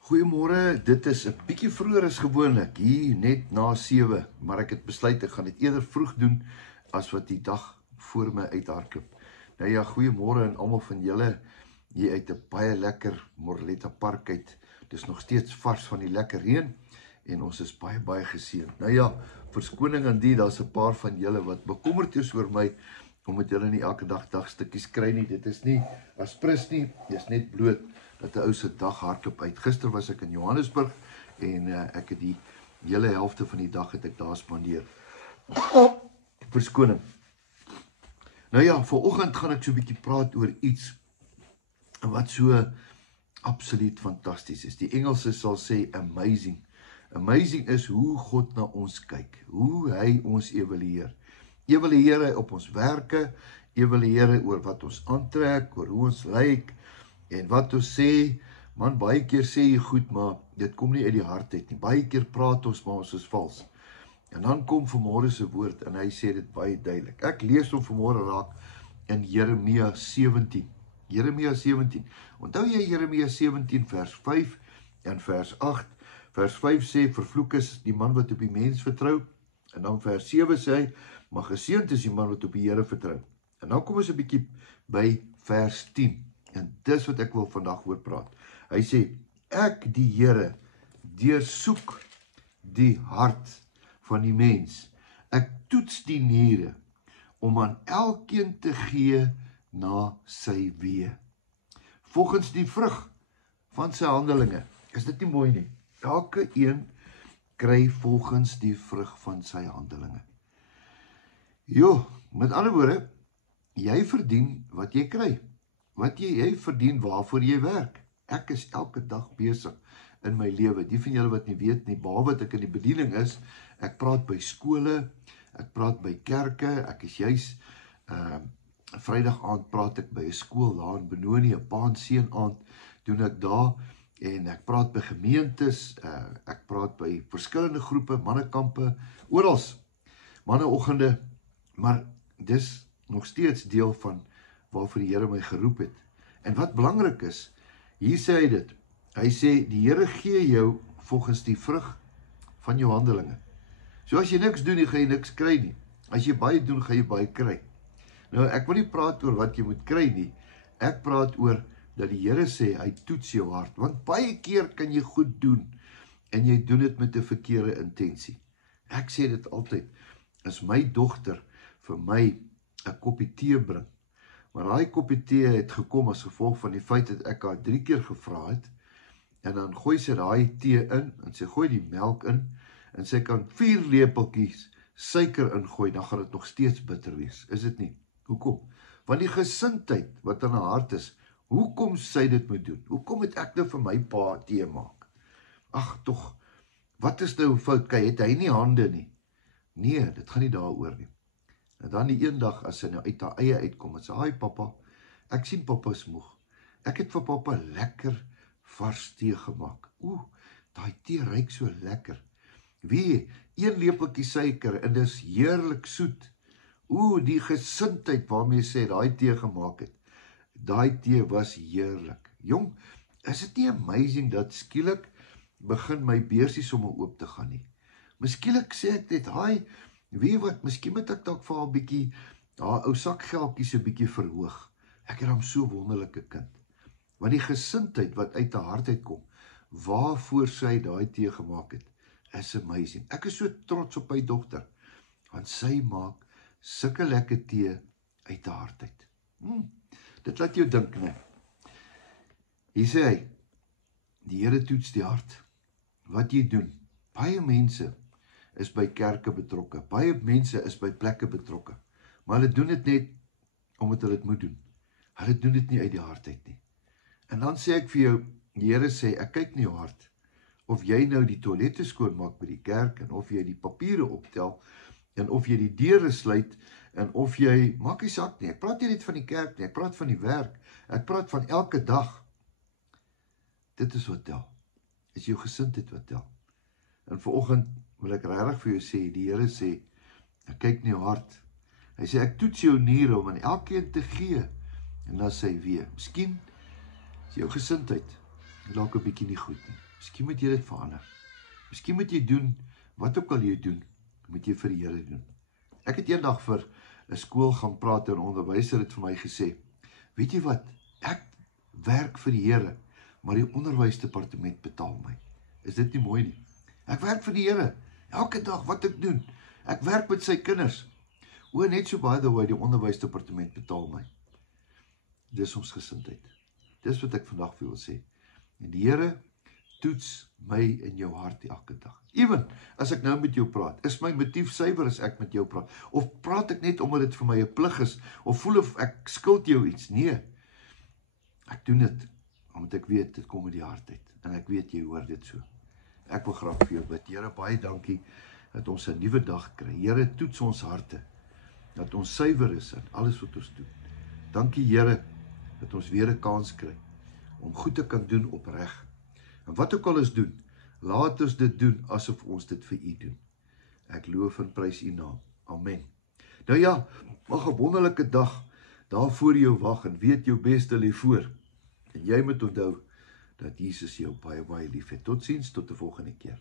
Goeiemôre, dit is 'n bietjie vroeër as gewoonlik, hier net na 7, maar ek het besluit ek gaan dit eerder vroeg doen as wat die dag voor my uithardloop. Nou ja, goeiemôre aan almal van julle hier uit 'n baie lekker Morletta Park uit. Dis nog steeds vars van die lekker reën en ons is baie geseën. Nou ja, verskoning aan die, daar's 'n paar van julle wat bekommerd is oor my omdat julle nie elke dag dagstukkies kry nie. Dit is nie aspres nie, dis net bloot dat 'n ou se dag hardloop uit. Gister was ek in Johannesburg en ek het die hele helfte van die dag het ek daar spandeer. Verskoning. Nou ja, vanoggend gaan ek so 'n bietjie praat oor iets wat so absoluut fantasties is. Die Engelse sal sê amazing. Amazing is hoe God na ons kyk, hoe hy ons evalueer. Evalueer hy op ons werke, evalueer hy oor wat ons aantrek, oor hoe ons lyk, en wat ons sê. Man, baie keer sê jy goed, maar dit kom nie uit die hart uit nie. Baie keer praat ons, maar ons is vals. En dan kom vanmôre se woord, en hy sê dit baie duidelik. Ek lees hom vanmôre raak in Jeremia 17. Jeremia 17. Onthou jy Jeremia 17 vers 5 en vers 8. Vers 5 sê, vervloek is die man wat op die mens vertrou. En dan vers 7 sê hy, maar geseënd is die man wat op die Here vertrou. En dan kom ons 'n bietjie by vers 10. En dis wat ek wil vandag oor praat. Hy sê, ek die Here deursoek die hart van die mens. Ek toets die niere om aan elkeen te gee na sy weë. Volgens die vrug van sy handelinge. Is dit nie mooi nie? Elke een kry volgens die vrug van sy handelinge. Jo, met ander woorde, jy verdien wat jy kry. Wat jy verdien waarvoor jy werk. Ek is elke dag besig in my lewe. Die van julle wat nie weet nie, behalwe wat ek in die bediening is, ek praat by skole, ek praat by kerke, ek is juis Vrydag aand praat ek by 'n skool daar in Benoni, 'n pa en seun aand doen ek daar, en ek praat by gemeentes, ek praat by verskillende groepe, mannekampe, oral, manneoggende, maar dis nog steeds deel van waarvoor die Here my geroep het. En wat belangrik is, hier sê hy dit, hy sê, die Here gee jou volgens die vrug van jou handelinge. So as jy niks doen, gaan jy niks kry nie. As jy baie doen, gaan jy baie kry. Nou, ek wil nie praat oor wat jy moet kry nie, ek praat oor dat die Here sê, hy toets jou hart, want baie keer kan jy goed doen, en jy doen dit met 'n verkeerde intensie. Ek sê dit altyd, as my dogter vir my 'n koppie tee bring, maar daai koppie tee het gekom as gevolg van die feit dat ek haar 3 keer gevra het, en dan gooi sy daai tee in, en sy gooi die melk in, en sy kan 4 lepeltjies suiker ingooi, dan gaan dit nog steeds bitter wees, is dit nie? Hoekom? Want die gesindheid wat in haar hart is, hoekom sy dit moet doen? Hoekom het ek nou vir my pa tee maak? Ag tog, wat is nou fout? Kyk, het hy nie hande nie? Nee, dit gaan nie daaroor nie. En dan die een dag, as sy nou uit haar eie uitkom, en sê, hi papa, ek sien papa is moeg. Ek het vir papa lekker vars tee gemaak. Daai tee ruik so lekker. Wie? 1 lepeltjie suiker, en dis heerlik soet. Die gesindheid waarmee sy daai tee gemaak het. Daai tee was heerlik. Jong, is dit nie amazing dat skielik begin my beursie sommer oop te gaan nie? Miskielik sê ek net, weet wat, miskien moet ek dalk vir haar 'n bietjie, haar ou sakgeldjies 'n bietjie verhoog. Ek het hom so wonderlike kind. Want die gesindheid wat uit haar hart uitkom, waarvoor sy daai tee gemaak het, is amazing. Ek is so trots op my dogter, want sy maak sulke lekker tee uit haar hart uit. Dit laat jou dink, nee. Hier sê hy, die Here toets die hart. Wat jy doen. Baie mense is by kerke betrokke. Baie mense is by plekke betrokke. Maar hulle doen dit net omdat hulle dit moet doen. Hulle doen dit nie uit die hart uit nie. En dan sê ek vir jou, die Here sê, ek kyk nie jou hart. Of jy nou die toilette skoonmaak by die kerk, en of jy die papiere optel, en of jy die deure sluit, en of jy, maak nie saak nie, ek praat nie net van die kerk nie, ek praat van die werk, ek praat van elke dag. Dit is wat tel, is jou gesindheid wat tel. En vanoggend wil ek regtig vir jou sê, die Here sê, ek kyk nie jou hart. Hy sê, ek toets jou niere om aan elkeen te gee, en dan sê hy weer, miskien is jou gesindheid dalk 'n bietjie nie goed nie. Miskien moet jy dit verander. Miskien moet jy doen, wat ook al jy doen, moet jy vir die Here doen. Ek het eendag vir 'n skool gaan praat en 'n onderwyser het vir my gesê, weet jy wat, ek werk vir die Here, maar die onderwysdepartement betaal my. Is dit nie mooi nie? Ek werk vir die Here, elke dag wat ek doen. Ek werk met sy kinders. Net so by the way, die onderwysdepartement betaal my. Dis ons gesindheid. Dis wat ek vandag vir wil sê. En die Here toets my in jou hart elke dag. Ewen as ek nou met jou praat, is my motief suiwer as ek met jou praat? Of praat ek net omdat dit vir my 'n plig is? Of voel of ek skuld jou iets? Nee. Ek doen dit omdat ek weet dit kom uit die hart uit. En ek weet jy hoor dit so. Ek wil graag vir jou bid. Here, baie dankie dat ons 'n nuwe dag kry. Here, toets ons harte. Dat ons suiwer is in alles wat ons doen. Dankie Here dat ons weer 'n kans kry om goed te kan doen opreg. En wat ook al ons doen, laat ons dit doen asof ons dit vir U doen. Ek loof en prys U naam. Amen. Nou ja, mag 'n wonderlike dag daar voor jou wag en weet jou beste lê voor. En jy moet onthou dat Jesus jou baie baie liefhet. Totsiens, tot 'n volgende keer.